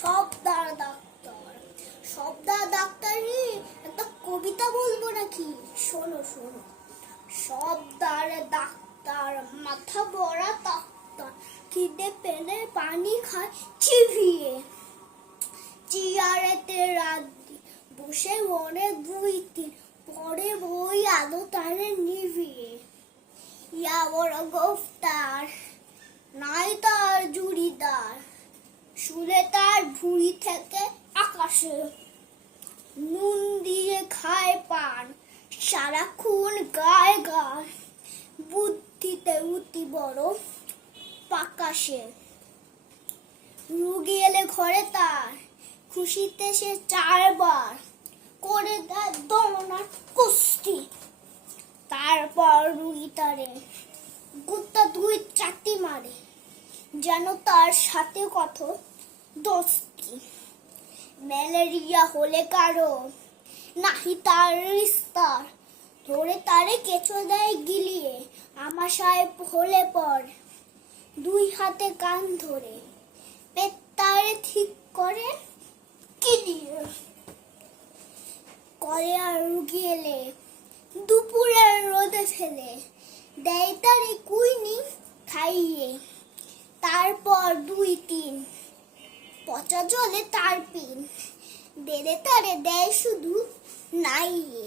সবদার doctor. সবদার ডাক্তারই একটা কবিতা বলব নাকি? শোনো শোনো। সবদার ডাক্তার, মাথা বড়া ডাক্তার, খিদে পেলে পানি খায় চিভিয়ে চেয়ারেতে রাত বসে মনে দুই তিন, পরে বই আলো তারে নিভিয়ে। ইয়া বড় গোফতার নাই তার ভুঁড়ি থেকে আকাশে। নুন দিয়ে খায় পান, সারাক্ষণ গায়ে গায়। বুদ্ধিতে উতি বড় পাকাশে। রুগী এলে ঘরে তার, খুশিতে সে চারবার করে দেয় দমনার কুস্তি। তারপর রুগী তারে গুত্তা দুই চারটি মারে, যেন তার সাথে কত দোস্তি। ম্যালেরিয়া হলে কারও নাহি তার বিস্তার। ধরে তারে কেঁচো দেয় গিলিয়ে আমাশায় হলে পর দুই হাতে কান ধরে, পেট তারে ঠিক করে কি দিয়ে করে আর রুগী এলে দুপুরের রোদে ফেলে, দেয় তারে কুইনি খাইয়ে। তারপর দুই তিন পচা জলে তার পিন। দেরে তারে দেয় শুধু নাইয়ে।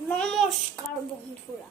নমস্কার বন্ধুরা।